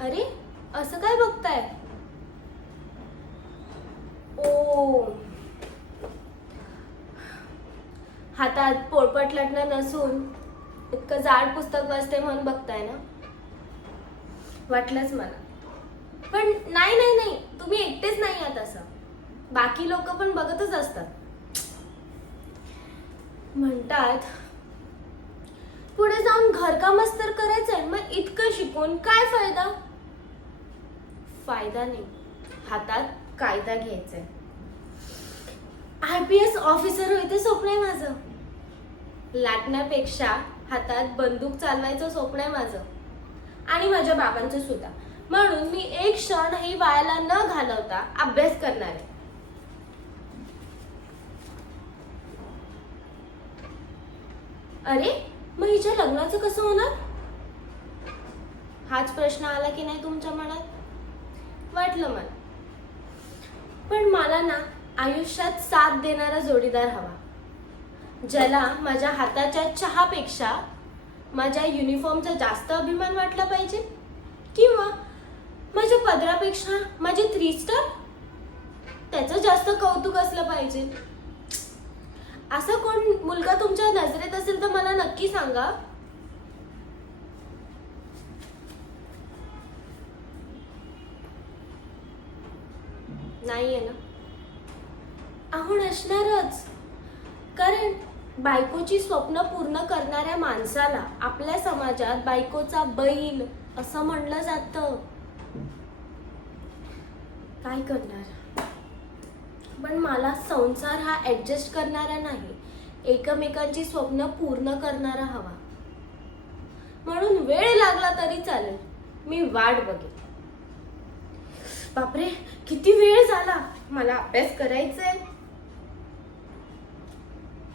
अरे असं काय बघताय? ओ, हातात पोळपट लटणं नसून इतकं जाड पुस्तक वाचते म्हणून बघताय ना? वाटलंच मला. पण नाही नाही नाही, तुम्ही एकटेच नाही आहात असं. बाकी लोक पण बघतच असतात. म्हणतात पुढे जाऊन घरकामच तर करायचंय, मग इतकं शिकून काय फायदा? फायदा नाही, हातात कायदा घ्यायचाय. IPS ऑफिसर व्हायचं स्वप्न आहे माझं. लाटण्यापेक्षा हातात बंदूक चालवायचं स्वप्न आहे माझं, आणि माझ्या बाबांचं सुद्धा. म्हणून मी एक क्षणही वायाला न घालवता अभ्यास करणार आहे. अरे मग हिच्या लग्नाचं कसं होणार? हाच प्रश्न आला की नाही तुमच्या मनात? वाटलं मला. पण मला ना आयुष्यात साथ देणारा जोडीदार हवा, ज्याला माझ्या हाताच्या चहापेक्षा माझ्या युनिफॉर्मचा जास्त अभिमान वाटला पाहिजे, किंवा माझ्या पदरापेक्षा माझे 3 स्टार त्याचं जास्त कौतुक असलं पाहिजे. असा कोण मुलगा तुमच्या नजरेत असेल तर मला नक्की सांगा. नाहीये ना? अहो नसणारच. कारण बायकोची स्वप्न पूर्ण करणाऱ्या माणसाला आपल्या समाजात बायकोचा बैल असं म्हणलं जातं. काय करणार? पण मला संसार हा ऍडजस्ट करणारा नाही, एकमेकांची स्वप्न पूर्ण करणारा हवा. म्हणून वेळ लागला तरी चालेल, मी वाट बघेन. बापरे, किती वेळ झाला, मला अभ्यास करायचाय.